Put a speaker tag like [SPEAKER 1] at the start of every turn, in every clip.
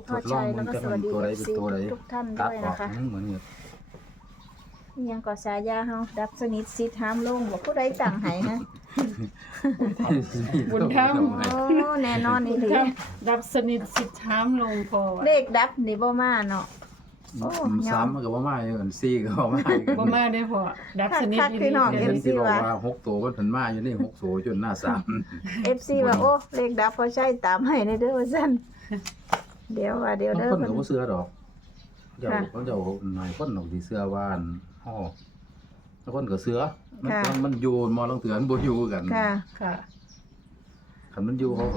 [SPEAKER 1] พ่อชัยแล้วก็สวัสดี FC ทุกท่านด้วยนะคะ
[SPEAKER 2] เหมือนเนี่ย
[SPEAKER 1] ยังก่อสายาเฮาดับสนิทสิทธิ์ห้ามลงบอกผู้ใดต่างให้ฮะ
[SPEAKER 3] บุญธรรม
[SPEAKER 1] โอ้แน่นอนนี่
[SPEAKER 3] บุญ
[SPEAKER 1] ดี
[SPEAKER 3] ธรรมดับสนิทสิทธิ์ห้ามลงพอ
[SPEAKER 1] เลขดับนี่บ่มาเนาะ โอ้ยอม
[SPEAKER 2] ซ้ำมันก็บ่มาอยู่อันซี่ก็บ่มาอยู่
[SPEAKER 3] บ่มาได้พอดับสนิท
[SPEAKER 1] คักๆพี่น้อง
[SPEAKER 2] เห็นสิบอกว่า6ตัวมันเพิ่นมาอยู่นี่6ตัวจนหน้า3
[SPEAKER 1] FC ว่าโอ้เลขดับพ่อชัยตามให้ในเด้อว่าซั่นเดี๋ยวว่าเดี๋ยว
[SPEAKER 2] บาง
[SPEAKER 1] เด้อ
[SPEAKER 2] คน
[SPEAKER 1] เพิ่น
[SPEAKER 2] ก็บ่เชื่อดอกเจ้า
[SPEAKER 1] ค่ะ
[SPEAKER 2] เขาเจ้านายคนเอาสิเชื่อว่าอันฮ้อบางคนก็เชื่อมัน
[SPEAKER 1] ค่ะ
[SPEAKER 2] มันอยู่มอลางเถือนบ่อยู่กัน
[SPEAKER 1] ค่ะ
[SPEAKER 3] ค่ะ
[SPEAKER 2] คันมันอยู่เขาก็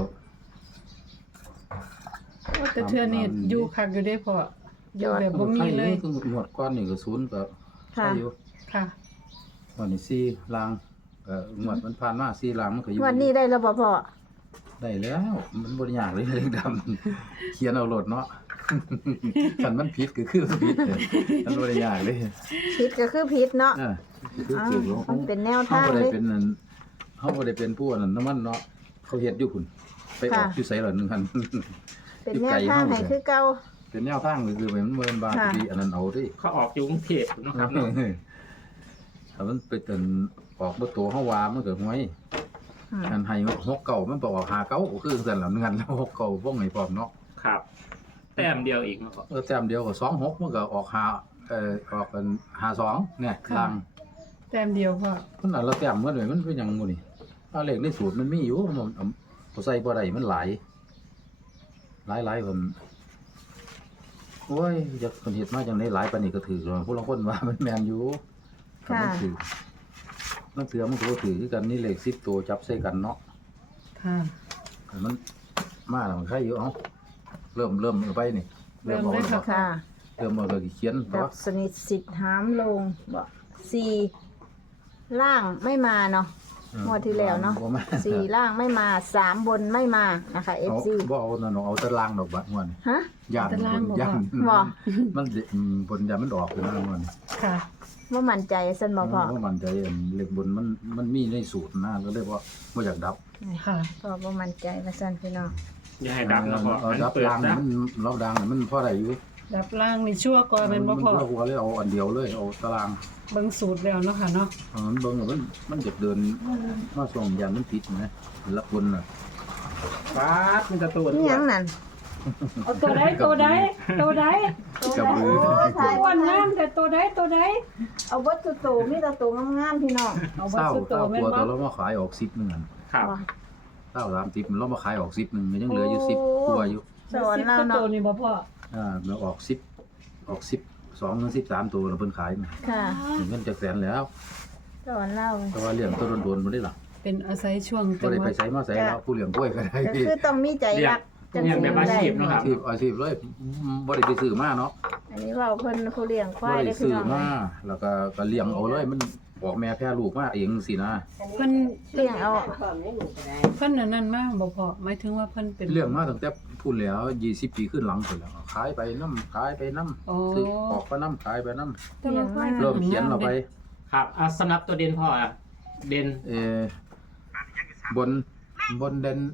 [SPEAKER 3] ว่าแต่เทื่อนี่อยู่คักอยู่ได้พออยู่แบบบ่มีเลย
[SPEAKER 2] คืองวดก่อนนี่ก็0ก็ใช่อยู่
[SPEAKER 3] ค่ะ
[SPEAKER 2] วันนี้4ลางงวดมันผ่านมา4ลางมันก็อยู่
[SPEAKER 1] วันนี้ได้แล้วบ่พ่อ
[SPEAKER 2] ได้แล้วมันบ่ได้ยากเลยเลขดำ เขียนเอาโลดเนาะ คันมันผิดก็คือผิดเลยมันบ่ได้ยากเลย
[SPEAKER 1] ผิดก็คือผิดเนาะ
[SPEAKER 2] คือ
[SPEAKER 1] อ้า
[SPEAKER 2] คือ
[SPEAKER 1] วมันเป็นแนว
[SPEAKER 2] เฮา
[SPEAKER 1] ทาง
[SPEAKER 2] บ่
[SPEAKER 1] เล
[SPEAKER 2] ได้
[SPEAKER 1] ย
[SPEAKER 2] เป็นนั่นเฮาบ่ได้เป็นผู้อันนั้นน้ำมันเนาะเขาเฮ็ดอยู่พุ่นไปออก
[SPEAKER 1] ค่ะ
[SPEAKER 2] อยู่ไสล่ะนึงหั่น
[SPEAKER 1] เป็นแนวทางให้คือเก่า
[SPEAKER 2] เป็นแนวทางคือมันบ่แม่นบา
[SPEAKER 1] ค่ะ
[SPEAKER 2] ที่อันนั้นเอาดิ
[SPEAKER 4] เขาออกอยู่กรุงเทพเนาะครับเนาะ
[SPEAKER 2] ถ้ามันไปเป็นออกบ่ตัวเฮาว่ามันก็ห่วย
[SPEAKER 1] อืม
[SPEAKER 2] อันให้6เก่ามันบ่ออก5เก่าคือจังซั่นล่ะนึงหั่นแล้ว6เก่าวงให้พร้อมเนาะ
[SPEAKER 4] ครับ แต้มเดียวอีกเนาะ
[SPEAKER 2] แต้มเดียวก็26มันก็ออก5ออกกัน52เนี่ย
[SPEAKER 3] ค่ะ
[SPEAKER 2] ล่าง
[SPEAKER 3] แต้มเดียวพอ
[SPEAKER 2] มันอันละแต้มเหมือนเลยมันเป็นหยังหมู่นี่เอาเลขในสูตรมันมีอยู่มันเอาใส่บ่ได้มันหลายคนโอ้ยอยากคนเฮ็ดมาจังได๋หลายปานนี้ก็ถือแล้วผู้ลางคนว่ามันแม่นอยู่ถ้ามันถือมันเสือมันก็บ่ถือคือกันนี่เลข10ตัวจับใส่กันเนาะ
[SPEAKER 3] ค่ะ
[SPEAKER 2] แต่มันมาแล้วมันใครอยู่เอ้าเริ่มเอาไปนี่
[SPEAKER 3] เริ่มเลยค่ะ
[SPEAKER 1] ค่ะ
[SPEAKER 2] เริ่มเอาเลยเขียนเพ
[SPEAKER 1] ดั
[SPEAKER 2] ราะ
[SPEAKER 1] บสนิทสิทธิ์ห้ามลงบ่สี่ล่างไม่มาเนาะงวดที่แล้วเนาะ
[SPEAKER 2] บ่มา
[SPEAKER 1] สี่ล่างไม่มาสามบนไม่มานะคะ
[SPEAKER 2] เอา
[SPEAKER 1] FC
[SPEAKER 2] บ่เอานั่นเอาตารางดอกบัดม่วน
[SPEAKER 1] ฮะ
[SPEAKER 2] ย่าน
[SPEAKER 3] ตาราง
[SPEAKER 2] บ
[SPEAKER 3] บ่
[SPEAKER 2] นย่าน
[SPEAKER 1] บ่
[SPEAKER 2] มันสิบนย่านมันออกอยู่นะม่วน
[SPEAKER 3] ค่ะ
[SPEAKER 1] ว่ามั่นใจซั่นบ่พ่อ
[SPEAKER 2] เพราะมันใจอันเลขบนมันมีในสูตรนะก็เลยว่าบ่อยากดับ
[SPEAKER 3] ค่ะ
[SPEAKER 1] พ่อบ่มั่นใจว่าซั่นพี่น้อง
[SPEAKER 4] อย่าให้ดับนะพ่อ
[SPEAKER 2] เอา
[SPEAKER 4] อัน
[SPEAKER 2] ดับ
[SPEAKER 4] เปิด
[SPEAKER 2] ล่าง
[SPEAKER 4] นะ
[SPEAKER 2] มันเราดังมันพอได้อยู่
[SPEAKER 3] ดับล่างนี่ชั่วก่อนแม่นบ่พอ
[SPEAKER 2] มันหัวเลยเอาอันเดียวเลยเอาตาราง
[SPEAKER 3] เบิ่งสูตรแล้วเนาะค่ะเนาะ
[SPEAKER 2] มันเบิ่งว่ามันจะเดินมาส่งยันมันผิดนะละคนน่ะ
[SPEAKER 4] ฟาดมันจะตัว
[SPEAKER 1] นี่หยังนั่น
[SPEAKER 3] เอาตัวใดตัวใดตัวใด
[SPEAKER 2] กับมือ
[SPEAKER 3] ตัววันงามแต่ตัวใดตัวใด
[SPEAKER 1] เอาเบิดสุดโตมีแต่โตงามๆพี่น้อง
[SPEAKER 3] เอา
[SPEAKER 2] เศ
[SPEAKER 3] บ่
[SPEAKER 2] ร้า
[SPEAKER 3] สุดโต
[SPEAKER 2] เศร้า
[SPEAKER 3] แม่น
[SPEAKER 2] ตัว
[SPEAKER 3] บ่
[SPEAKER 2] ตอนเรามาขายออก10นึงอัน
[SPEAKER 4] ครับ
[SPEAKER 1] บ่
[SPEAKER 2] เศร้า30มันเรามาขายออก10นึงมันยังเหลืออยู่10กว่าอยู่
[SPEAKER 1] สอนเรา
[SPEAKER 3] ตัว
[SPEAKER 1] เนาะ
[SPEAKER 3] นี่บ่พ่อ
[SPEAKER 2] เราออก12ถึง13ตัวเราเพิ่นขายนะ
[SPEAKER 1] ค่ะ
[SPEAKER 2] เงินจักแสนแล้ว
[SPEAKER 1] สอนเรา
[SPEAKER 2] แต่ว่าเลี้ยงตัวโดนๆบ่ได้ล่ะ
[SPEAKER 3] เป็นอาศัยช่วง
[SPEAKER 2] บ่ได้ไปไสมาไสแล้วผู้เลี้ยงกล้วยก็ได้
[SPEAKER 1] ก็คือต้องมีใจรักจัง
[SPEAKER 4] เนี่ย
[SPEAKER 1] สิ
[SPEAKER 4] เป็นอา
[SPEAKER 1] ได้
[SPEAKER 4] ชีพเนาะครับ
[SPEAKER 2] อาชีพเลยบ่ได้ไปซื้อมาเนาะ
[SPEAKER 1] อันนี้เว้าเพิ่นผู้เลี้ยงควา
[SPEAKER 2] บ่
[SPEAKER 1] ย
[SPEAKER 2] ได้
[SPEAKER 1] เด้อพี่
[SPEAKER 2] ซื้อ
[SPEAKER 1] น้อง
[SPEAKER 2] มาแล้วก็เลี้ยงเอาเลยมันออกแม่แพร่ลูกมาเองสินะ
[SPEAKER 3] เพิ่น
[SPEAKER 1] เลี้ยงเอา
[SPEAKER 3] เพิ่นนั่นมาบ่พ่อหมายถึงว่าเพิ่นเป็น
[SPEAKER 2] เลี้ยงมาตั้งแต่พูดแล้ว20ปีขึ้นหลังพุ่นแล้วขายไปน้ำขายไปน้ำ
[SPEAKER 3] อ๋อ
[SPEAKER 2] ซื้อออกไปน้ำขายไปน้
[SPEAKER 3] แต่ว่าควาย
[SPEAKER 2] ำเริ่มเขียนเราไป
[SPEAKER 4] ครับสำหรับตัวเด่นพ่ออะเด่น
[SPEAKER 2] บนเด่น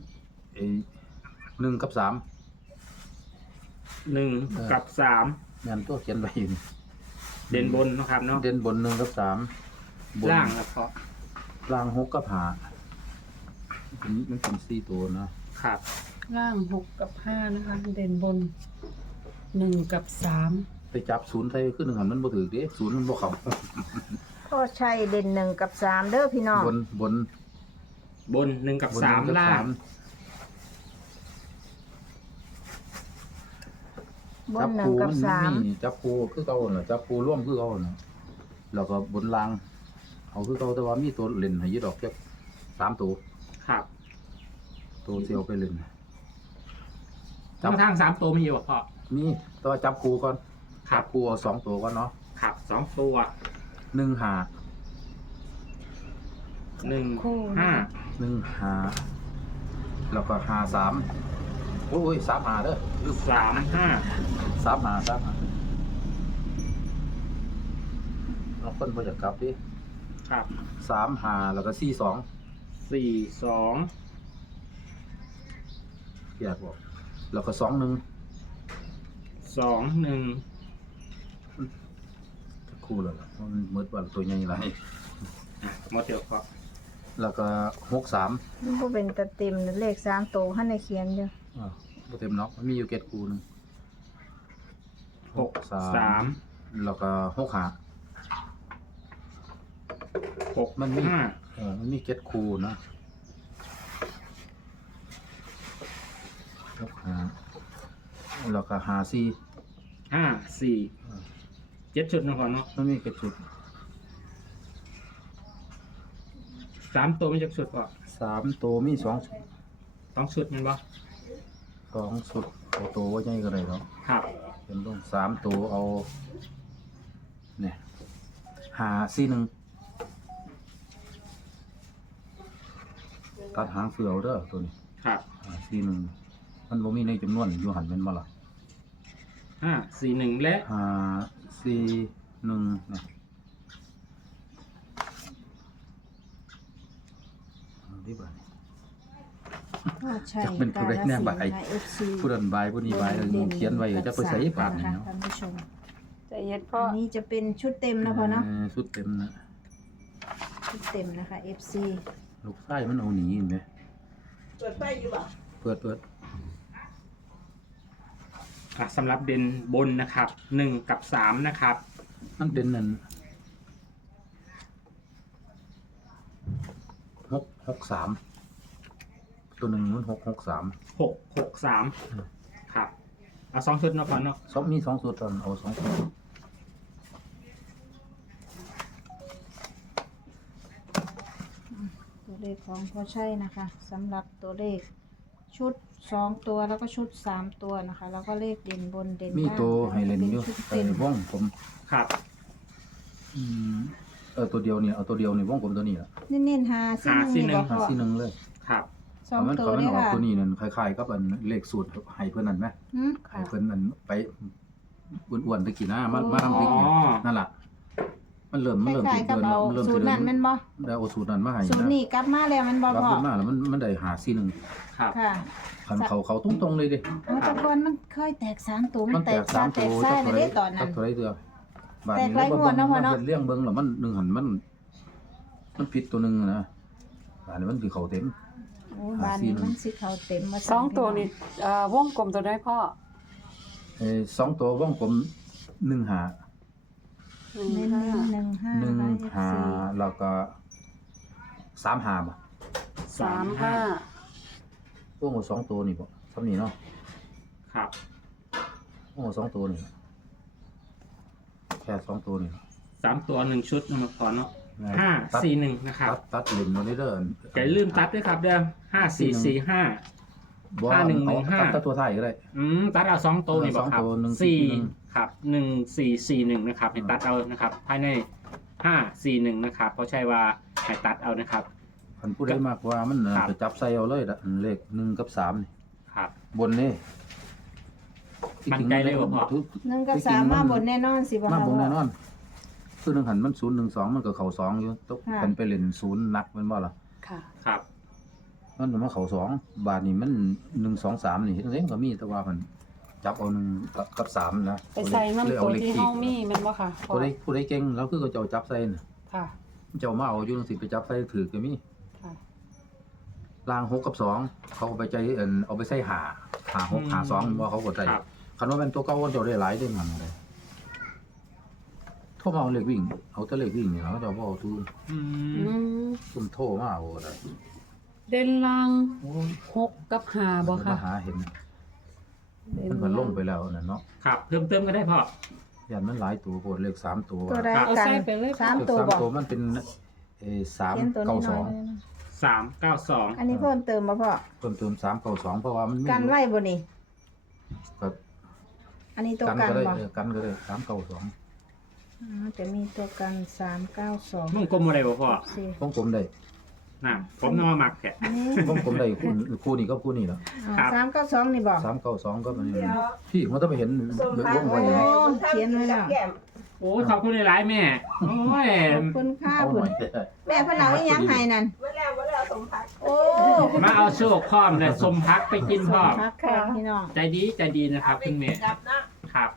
[SPEAKER 2] 1 กับ 3
[SPEAKER 4] 1 กับ 3
[SPEAKER 2] แม่นตัวเขียนไว้อยู่นี่
[SPEAKER 4] เด่นบนเนาะครับเนาะ
[SPEAKER 2] เด่นบน1 กับ 3บน
[SPEAKER 4] ล่างนะพ่อ
[SPEAKER 2] ล่าง6 กับ5มันเป็น4ตัวนะครับ
[SPEAKER 3] ล่าง6กับ5นะคะ เด่นบน1กับ3
[SPEAKER 2] ไปจับศูนย์ไทยขึ้นหนึ่งหันมันบ่ถือเด้ศูนย์มันบ่เข้า
[SPEAKER 1] พ่อชัยเด่น1กับ3เด้อพี่น้อง
[SPEAKER 2] บน
[SPEAKER 4] บน1 กับ
[SPEAKER 2] บนหนึ่ง
[SPEAKER 4] 3 ล่าง
[SPEAKER 1] บ
[SPEAKER 2] จั
[SPEAKER 1] น
[SPEAKER 2] บ
[SPEAKER 1] 1
[SPEAKER 2] คู่
[SPEAKER 1] กับ
[SPEAKER 2] มันมีจับคู่คือเก่าน่ะจับคู่ร่วมคือเก่าน่ะแล้วก็บนล่างเอาคือเก่าแต่ว่ามีตัวเล่นให้อยู่ดอกจัก3ตัว
[SPEAKER 4] ครับ
[SPEAKER 2] ตัวเสียวไปเล่น
[SPEAKER 4] ทั้งทาง3ตัวมีอยู่พ่อ
[SPEAKER 2] มีแต่ว่าจับคู่ก่อน
[SPEAKER 4] ครั
[SPEAKER 2] จั
[SPEAKER 4] บบ
[SPEAKER 2] คู่เอา2ตัวก่อนเนาะ
[SPEAKER 4] ครับ2ตัว
[SPEAKER 2] 1 5
[SPEAKER 4] 1 5
[SPEAKER 2] 1 5แล้วก็5 3โอ้ย3 5เด้อลืม
[SPEAKER 4] 3 5
[SPEAKER 2] 3 5เราคนบ่อยากกลับดิ
[SPEAKER 4] ครับ
[SPEAKER 2] 3 5แล้วก็4 2
[SPEAKER 4] 4 2
[SPEAKER 2] แยกบอกแล้วก็2 1 จะคู่แล้วล่ะเพราะมันมืดว่าตัวใหญ่หลาย
[SPEAKER 4] หมดเดียวพอ
[SPEAKER 2] แล้วก็63
[SPEAKER 1] มันบ่เป็นตะเต็มเลข3ตัวให้ในเขียนอยู่
[SPEAKER 2] บ่เต็มเนาะมันมีอยู่7คู่หนึง
[SPEAKER 4] 63
[SPEAKER 2] แล้วก็65 มันมี
[SPEAKER 4] 65
[SPEAKER 2] มันมี7คู่นะ65แล้วก็54
[SPEAKER 4] 54 7 ชุดนะพ่อเนาะ
[SPEAKER 2] มันมี7ชุด
[SPEAKER 4] 3 ตัวไม่จักชุดพ่อ
[SPEAKER 2] 3ตัวมี2ชุด
[SPEAKER 4] 2 ชุดแมันบ่
[SPEAKER 2] 2ชุดเอาตัวว่าใหญ่ก็ได้เนาะ
[SPEAKER 4] ครับ
[SPEAKER 2] เป็นต้อง3ตัวเอาเนี่ย541ตัดหางเสือเอาเด้อตัวนี้
[SPEAKER 4] ครับ
[SPEAKER 2] 541มันบ่มีในจำนวนอยู่หันแม่นบ่ล่ะ
[SPEAKER 4] 541 และ
[SPEAKER 2] 541เนี่ยเอาดิบ่า
[SPEAKER 1] ใช่
[SPEAKER 2] จักเป็นผู้ใดแน่บ่าย
[SPEAKER 1] FC
[SPEAKER 2] ผู้นั้นบายผู้นี้บายหมู่เขียนไว้ก็จะไปใส่ปากนี่เนาะ
[SPEAKER 1] ท่านผู้ชม
[SPEAKER 3] ใจเย็นพ่อ
[SPEAKER 1] อันนี้จะเป็นชุดเต็มนะพ่อเนาะ
[SPEAKER 2] ชุดเต็มนะ
[SPEAKER 1] ชุดเต็มนะคะ FC
[SPEAKER 2] ลูกไส้มันเอาหนีเห็นไหม
[SPEAKER 5] เปิดไฟอยู่บ่
[SPEAKER 2] เปิด
[SPEAKER 4] สำหรับเด่นบนนะครับ1กับ3นะครับ
[SPEAKER 2] มันเป็นนั่น663ตัวหนึ่งมัน663
[SPEAKER 4] 663ครับเอา2ชุดเนาะพ่อเนาะ
[SPEAKER 2] มี2สูตรตอนเอา2สูตร
[SPEAKER 1] ตัวเลขของพ่อใช่นะคะสำหรับตัวเลขชุด2ตัวแล้วก็ชุด3ตัวนะคะ แล้วก็เลขเด่นบนเด่น
[SPEAKER 2] มี
[SPEAKER 1] ล่าง
[SPEAKER 2] ตัวให้เล่นอยู่
[SPEAKER 1] ป็ชุด
[SPEAKER 2] แต่
[SPEAKER 1] เต็ม
[SPEAKER 2] ว่องผม
[SPEAKER 4] ครับ
[SPEAKER 2] ตัวเดียวนี่เอาตัวเดียวนี่ว่องผมตัวนี้ล่ะ
[SPEAKER 1] เน้นๆหาซี่หนึ่งนี่บอกพ่อ
[SPEAKER 2] 51เลย
[SPEAKER 4] ครับ
[SPEAKER 1] สอง
[SPEAKER 2] มัน
[SPEAKER 1] ตัว
[SPEAKER 2] เขามัน
[SPEAKER 1] เนี่
[SPEAKER 2] อย อก
[SPEAKER 1] ค่ะ
[SPEAKER 2] ตัวนี้นั่นคล้ายๆกับอันเลขสูตรให้เพิ่นนั่นไหม
[SPEAKER 1] หืม
[SPEAKER 2] ให้
[SPEAKER 1] ค่ะ
[SPEAKER 2] เพิ่นนั่นไปอ้วนๆตะกี้นะมาทำพริกเนี่ยนั่นล่ะมันเริ่ม
[SPEAKER 1] คล้ายๆกับ
[SPEAKER 2] เดิน
[SPEAKER 1] เอา
[SPEAKER 2] เริ่ม
[SPEAKER 1] สูตรนั้นแม่นบ่
[SPEAKER 2] ได้เอาสูตรนั้นมาให้
[SPEAKER 1] สูตรนี้กลับมาแล้วแมันบ่
[SPEAKER 2] รับ
[SPEAKER 1] พ่อ
[SPEAKER 2] ขึ้นมาแล้วมันได้หาซี่หนึง
[SPEAKER 4] ครับ
[SPEAKER 1] ค่ะ
[SPEAKER 2] คันเขาตรงๆเลยดิ
[SPEAKER 1] เอาแตะกอนมันเคยแตก3ตัวมันแตก
[SPEAKER 2] สาม
[SPEAKER 1] แต
[SPEAKER 2] ตัว
[SPEAKER 1] กซ่าในเด้ตอนนั้น
[SPEAKER 2] จักเท่าไรเดือ
[SPEAKER 1] แตกหลายงวดเนาะพ่อเนาะ
[SPEAKER 2] เลี้ยงเบิ่งแล้วมันหนึงหันมันผิดตัวหนึงนะบาดนี้มันคือเขาเต็ม
[SPEAKER 1] โอ้บ้านนี้มันสิเข้าเต็มมา
[SPEAKER 3] 2 ตัวนี่วงกลมตัวได้พ่อ
[SPEAKER 2] 2ตัววงกลม1หา
[SPEAKER 1] เน้นๆ15
[SPEAKER 2] 1หาแล้วก็3หาบ่
[SPEAKER 3] 35
[SPEAKER 2] พวก2ตัวนี่บ่ซ้ำนี่เนาะ
[SPEAKER 4] ครับ
[SPEAKER 2] พวก2ตัวนี่แค่2ตัวนี่
[SPEAKER 4] 3 ตัว 1 ชุดนะพ่อเนาะ
[SPEAKER 2] ตัด
[SPEAKER 4] 541นะครับ
[SPEAKER 2] ตัดเล่นมาเด้อ
[SPEAKER 4] อย่าลืมตัดด้วยครับเด้อ5445
[SPEAKER 2] บ่
[SPEAKER 4] 5115
[SPEAKER 2] ตัดตัวท้ายก็ได้
[SPEAKER 4] ตัดเอา2ตัวนี่บ่ครับ
[SPEAKER 2] สองตัวหนึ่ง
[SPEAKER 4] 4ครับ1441นะครับให้ตัดเอานะครับภายใน541นะครับเพราะใช่ว่าให้ตัดเอานะครับ
[SPEAKER 2] คันผู้ใดมากกว่ามัน
[SPEAKER 4] ครับ
[SPEAKER 2] จะจับใส่เอาเลยละเลข1กับ3นี่
[SPEAKER 4] ครับ
[SPEAKER 2] บนนี่
[SPEAKER 4] มั่นใจเลยบ่พ่อ
[SPEAKER 1] 1กับ3มาบนแน่นอนสิบ่
[SPEAKER 2] มา
[SPEAKER 1] คะ
[SPEAKER 2] บน
[SPEAKER 1] พ่อ
[SPEAKER 2] แน่นอนคือหนึ่งหันมัน012มันก็เข้า2อยู่ตก
[SPEAKER 1] ค่ะ
[SPEAKER 2] กันไปเล่น0นักแมันบ่ล่ะ
[SPEAKER 3] ค่ะ
[SPEAKER 4] ครับ
[SPEAKER 2] มันมาเข้า2บาทนี่มัน1 2 3นี่เฮ็ดจังได๋ก็มีแต่ว่ามันจับเอา1กับ3นะ
[SPEAKER 3] ไปใส่น้ำตัวที่เฮามี
[SPEAKER 2] ขีด
[SPEAKER 3] แมันบ่ค่ะพ่อ
[SPEAKER 2] ผู้ใดเก่งแล้วคือก็เจ้าจับใส่น่ะ
[SPEAKER 3] ค่ะ
[SPEAKER 2] เจ้ามาเอาอยู่จังซี่ไปจับใส่ถือก็มี
[SPEAKER 3] ค่ะ
[SPEAKER 2] ล่าง6กับ2เขาเอาไปใจเอาไปใส่5 6 5 2บ่เขาก็ใส่
[SPEAKER 4] ครับ
[SPEAKER 2] คันว่าเป็นตัวเก่าเจ้าได้หลายได้มันเลยโทรมาเอาเลขวิ่งเอาแต่เลขวิ่งนี่แล้วเจ้าบ่เอาทุน
[SPEAKER 4] อืม
[SPEAKER 3] อืม
[SPEAKER 2] ซุ่มโทรมาเอาได้
[SPEAKER 3] เด่นล่าง
[SPEAKER 2] โอ้ย
[SPEAKER 3] 6กับ5บ่ค่ะ
[SPEAKER 2] มาหาเห็น
[SPEAKER 3] เด่น
[SPEAKER 2] มันก็ลงไปแล้วนั่นเนาะ
[SPEAKER 4] ครับเพิ่มก็ได้พ่อ
[SPEAKER 2] ยันมันหลายตัวโพดเลข3ตัว
[SPEAKER 1] ตัวใด
[SPEAKER 3] เอา
[SPEAKER 1] กัน
[SPEAKER 3] ใส่ไปเลย
[SPEAKER 1] สาม
[SPEAKER 2] เลข
[SPEAKER 1] ตัว
[SPEAKER 2] 3
[SPEAKER 1] บ่
[SPEAKER 2] ตัวมันเป็น
[SPEAKER 1] เขียนตัวนี้หน่อย
[SPEAKER 2] 392
[SPEAKER 1] เลยนะ
[SPEAKER 4] 392
[SPEAKER 1] อันนี้เพิ่มเติมบ่พ่อ
[SPEAKER 2] เพิ่มเติม392เพราะว่ามันมี
[SPEAKER 1] กันไว้บ่นี่
[SPEAKER 2] ก็
[SPEAKER 1] อันนี้ตัว
[SPEAKER 2] กัน
[SPEAKER 1] กัน
[SPEAKER 2] ก็ได้
[SPEAKER 1] บ่
[SPEAKER 2] กันก็ได้392
[SPEAKER 1] จะมีตัวกัน392
[SPEAKER 4] วงกลมอะไรบ่พ่อ
[SPEAKER 1] สี่
[SPEAKER 2] วงกลมได้
[SPEAKER 4] น่ะผมนำมาหมักแค่
[SPEAKER 1] อันนี้
[SPEAKER 2] วงกลมได้คู่นี้ก็คู่นี้แล้ว
[SPEAKER 4] ครับ
[SPEAKER 1] 392นี่บ่
[SPEAKER 2] 392ก็มันนี่พี่มันต้องไปเห็น
[SPEAKER 5] ส้ม
[SPEAKER 2] ว
[SPEAKER 5] พัก
[SPEAKER 2] งไว้
[SPEAKER 1] โอ้
[SPEAKER 2] นะ
[SPEAKER 1] เขียนไว้แล้ว
[SPEAKER 5] แก้ม
[SPEAKER 4] โอ้ขอบคุณหลายๆแม่โอ้ย
[SPEAKER 1] ขอบคุณค่ะ
[SPEAKER 2] เอา
[SPEAKER 1] คุ
[SPEAKER 2] ห
[SPEAKER 1] ณ
[SPEAKER 2] น่อย
[SPEAKER 1] แม่เพิ่นเอาอีหยังให้นั่น
[SPEAKER 5] เมื่อแล้วสมพัก
[SPEAKER 1] โอ้
[SPEAKER 4] มาเอาโชคพร้อมเลยสมพักไปกินพร้อม
[SPEAKER 1] พักค่ะพี่น้อง
[SPEAKER 4] ใจดีนะครับคุณแม่
[SPEAKER 5] จับนะครับ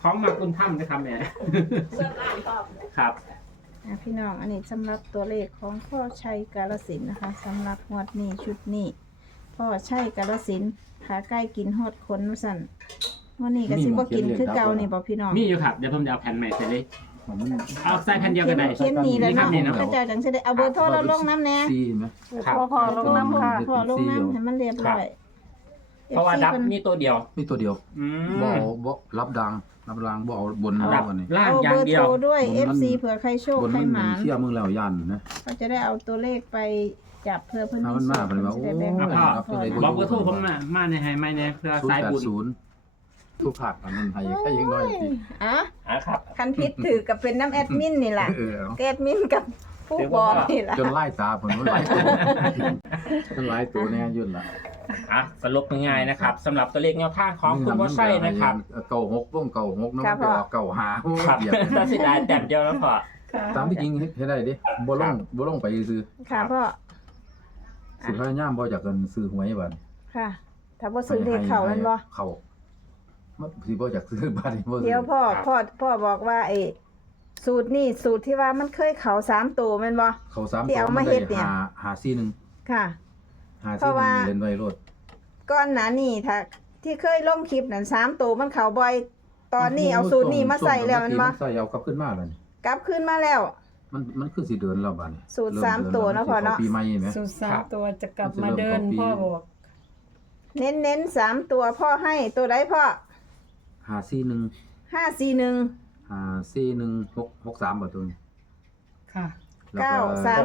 [SPEAKER 4] ของมาคุณถ้ำนะครับแม่
[SPEAKER 5] เสื้อล่างชอบ
[SPEAKER 4] ครับ
[SPEAKER 1] พี่น้องอันนี้สำหรับตัวเลขของพ่อชัยกาฬสินธุ์นะคะสำหรับงวดนี้ชุดนี้พ่อชัยกาฬสินธุ์ขาใกล้กินฮอดคนว่าสั่นวันนี้ก็สิบ่กินคือเก่านี่บ่พี่น้อง
[SPEAKER 4] มีอยู่ครับเดี๋ยวผมจะเอาแผ่นใหม่ใส่เลย
[SPEAKER 2] มัน
[SPEAKER 4] เอาใส่แผ่นเดียวกันได้
[SPEAKER 1] เขียนนี่แหล้วเนาะ
[SPEAKER 4] นี่ครับ
[SPEAKER 1] พระเจ้าจังสิได้เอาเบอร์โทรเราลงน้ำแน่
[SPEAKER 2] ซีไหม
[SPEAKER 4] ครับ
[SPEAKER 1] พอลงน้ำค่ะพอลงน้ำให้มันเรียบร้อย
[SPEAKER 4] เพราะว่าดับมีตัวเดียว
[SPEAKER 2] มีตัวเดียว
[SPEAKER 4] อืม
[SPEAKER 2] บ่รับดังบ่เอาบน
[SPEAKER 4] ดับ
[SPEAKER 2] วันนี้
[SPEAKER 4] ล่าง
[SPEAKER 1] เอา
[SPEAKER 4] อย่า
[SPEAKER 1] เบ
[SPEAKER 4] ง
[SPEAKER 1] อร์
[SPEAKER 4] เดีย
[SPEAKER 1] โท
[SPEAKER 4] ว
[SPEAKER 1] รด้วย
[SPEAKER 2] บนมัน
[SPEAKER 1] FC เผื่อใครโชค
[SPEAKER 2] บน
[SPEAKER 1] ใคร
[SPEAKER 2] มัน
[SPEAKER 1] หมาน
[SPEAKER 2] เชื่อมึงแล้วยันนะ
[SPEAKER 1] ก็จะได้เอาตัวเลขไปจับเพื่อเพิ่น
[SPEAKER 2] ถ้ามันมาเป็นว่า
[SPEAKER 1] จะได้แบ่ง
[SPEAKER 2] โอ้ย
[SPEAKER 1] ปัน
[SPEAKER 2] ครับ
[SPEAKER 1] พ่อ
[SPEAKER 2] จะได้
[SPEAKER 4] บอกเบอร์โทรผมมาในให้ไม่ในเพื่อสายบุญ
[SPEAKER 2] 080ทุกผักอันนั้นให้แค่ยังน้อยสิ
[SPEAKER 1] อ่ะ
[SPEAKER 4] ครับ
[SPEAKER 1] คันพิษถือกับเป็นน้ำแอดมินนี่แหละ
[SPEAKER 2] เอา
[SPEAKER 1] แอดมินกับผู้บอกนี่แหละ
[SPEAKER 2] จนไล่ตาผมไล่ตัวจนไล่ตัวแน่ยุ่นละ
[SPEAKER 4] อ่ะสรุปง่ายๆนะครับสำหรับตัวเลขแนวทางของคุณพ่อไส้นะครับ
[SPEAKER 2] เก่าหกป้องเก่าหกน้องเก่าเก่าหา
[SPEAKER 4] ครับ
[SPEAKER 2] เหยียบ
[SPEAKER 4] ตัดสินใจแต้มเดียวแล้วพอ
[SPEAKER 2] ตามที่จริงให้ได้ดิบ่ลงไปซื้อ
[SPEAKER 1] ค่ะพ่อ
[SPEAKER 2] สิพยายามบ่จากกันซื้อหวยบัด
[SPEAKER 1] ค่ะถ้าบ่ซื้อเลขเขาแม่นบ่
[SPEAKER 2] เขามันสิบ่จากซื้อบัดนี่บ่ซื้อ
[SPEAKER 1] เดี๋ยวพ่อบอกว่าไอ้สูตรนี่สูตรที่ว่ามันเคยเขา3ตัวแม่นบ่
[SPEAKER 2] เขา3
[SPEAKER 1] ที่เอามาเฮ็ดเนี่ย
[SPEAKER 2] หาซี่นึง
[SPEAKER 1] ค่ะ
[SPEAKER 2] หา
[SPEAKER 1] เพ
[SPEAKER 2] ซี่
[SPEAKER 1] ราะ
[SPEAKER 2] นึ
[SPEAKER 1] ว่า
[SPEAKER 2] งเล่นไว้รถ
[SPEAKER 1] ก้อนหนานี่ถ้าที่เคยลงคลิปนั่น3ตัวมันเขาบ่อย ตอนนี้เอาสูตรนี้มาใส่แล้วแมันบ่
[SPEAKER 2] ใส่เอากลับขึ้นมาแล้วนี่
[SPEAKER 1] กลับขึ้นมาแล้ว
[SPEAKER 2] มันคือสิเดินแล้วบัดนี้
[SPEAKER 1] สูตร
[SPEAKER 2] เริ่
[SPEAKER 1] สาม
[SPEAKER 2] ดิ
[SPEAKER 1] ตัวเนาะพ่อเนาะ
[SPEAKER 2] ปีใหม่ไหม
[SPEAKER 3] สูตรสามตัวจะกลับมาเดินพ่อบอก
[SPEAKER 1] เน้น3ตัวพ่อให้ตัวใดพ่อ
[SPEAKER 2] หาซี่นึง
[SPEAKER 1] 541
[SPEAKER 2] หาซี่นึง663บ่ตัวนี้
[SPEAKER 3] ค่ะ
[SPEAKER 2] แล้วก็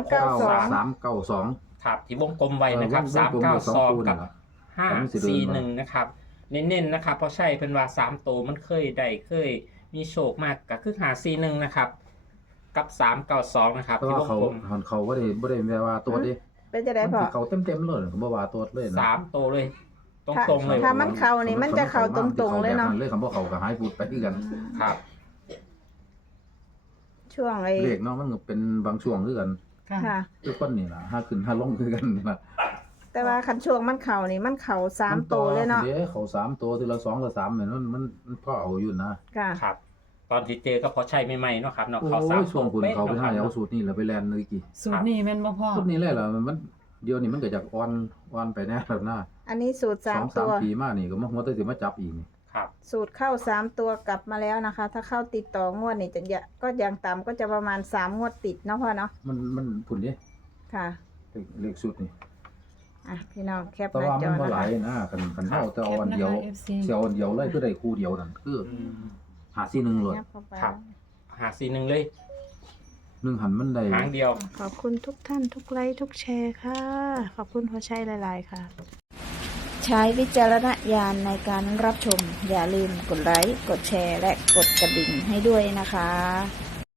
[SPEAKER 2] 392
[SPEAKER 4] ครับที่วงกลมไว้นะครับ
[SPEAKER 2] วงกลมอยู่สองคู่
[SPEAKER 4] 392 กั
[SPEAKER 2] นี่
[SPEAKER 4] บ
[SPEAKER 2] ล่ะ
[SPEAKER 4] 541นะครับเน้นๆนะครับเพราะใช่เป็นว่า3ตัวมันเคยได้เคยมีโชคมากก็คือ541นะครับกับ392นะครับ
[SPEAKER 2] แต่
[SPEAKER 4] ที่
[SPEAKER 2] ว่าว
[SPEAKER 4] ง
[SPEAKER 2] เขา
[SPEAKER 4] กลม
[SPEAKER 2] เขาบ่ได้แปลว่าตัวเด้
[SPEAKER 1] เป็นจะได้
[SPEAKER 2] มัน
[SPEAKER 1] พ่อ
[SPEAKER 2] สิเขาเต็มๆเลยบ่ว่าตัวเลยนะ
[SPEAKER 4] 3ตัวเลยตรงๆเลย
[SPEAKER 1] ถ้ามันเข้านี่มันจะเข้าตรงๆเลยเนาะ
[SPEAKER 2] เลยคำว่าเขาก็หายพูดไปคือกัน
[SPEAKER 4] ครับ
[SPEAKER 1] ช่วงไอ้
[SPEAKER 2] เลขเนาะมันก็เป็นบางช่วงคือกัน
[SPEAKER 3] ค่ะ
[SPEAKER 1] ค่ะ
[SPEAKER 2] คือคนนี่ล่ะห้าขึ้นห้าลงคือกันนะ
[SPEAKER 1] แต่ว่าคันช่วงมันเข่านี่มันเข่า3ตัวเลยเนาะ
[SPEAKER 2] ดี๋ยวเขา3ตัวทีละ2กับ3เนี่ยมันพอเอาอยู่นะ
[SPEAKER 1] ค่ะ
[SPEAKER 4] ครับ ตอนที่เจอก็พอใช่ใหม่ๆเนาะครับเนาะ
[SPEAKER 2] โอ้
[SPEAKER 4] เขาสาม
[SPEAKER 2] ยช่วงคุณเขาไป
[SPEAKER 4] ป๊ะ
[SPEAKER 2] ให้
[SPEAKER 4] นะค
[SPEAKER 2] เอา
[SPEAKER 4] รับ
[SPEAKER 2] สูตรนี่แล้วไปแลนเลยกี่
[SPEAKER 3] สูตรนี้แม่นบ่พ่อ
[SPEAKER 2] สูตรนี้แหละมันเดี๋ยวนี้มันก็จากอ่อนไปแน่แล้วนะ
[SPEAKER 1] อันนี้สูตร 3 ตัว
[SPEAKER 2] 2-3 ปีมานี่ก็มาหัวแต่สิมาจับอีกนี่
[SPEAKER 4] ครับ
[SPEAKER 1] สูตรเข้า3ตัวกลับมาแล้วนะคะ ถ้าเข้าติดต่องวดนี่ก็ยังต่ำก็จะประมาณ3งวดติดเนาะพ่อเนาะ
[SPEAKER 2] มันผุนนี่
[SPEAKER 1] ค่ะ
[SPEAKER 2] เลขสูตรนี่
[SPEAKER 1] อ่ะพี่น้องแคป
[SPEAKER 2] แต่
[SPEAKER 1] หน้า
[SPEAKER 2] ว่า
[SPEAKER 1] จ
[SPEAKER 2] มั
[SPEAKER 1] อน
[SPEAKER 2] บ่
[SPEAKER 1] นะ
[SPEAKER 2] หลา
[SPEAKER 1] คะ
[SPEAKER 2] ยนะคันเฮาแต่เอาอันเดียว
[SPEAKER 3] แคปนะคะ FC
[SPEAKER 2] เสียวอันเดียวเลยคือได้คู่เดียวนั่นคือ
[SPEAKER 4] อืม
[SPEAKER 2] หาซี่หนึงเลย
[SPEAKER 1] ยับเข้าไป
[SPEAKER 4] ครับ 541เลย
[SPEAKER 2] หนึงหันมันได้
[SPEAKER 4] หางเดียว
[SPEAKER 1] ขอบคุณทุกท่านทุกไลค์ทุกแชร์ค่ะ ขอบคุณพ่อชัยหลาย ๆ ค่ะ ใช้วิจารณญาณในการรับชม อย่าลืมกดไลค์ กดแชร์ และกดกระดิ่งให้ด้วยนะคะ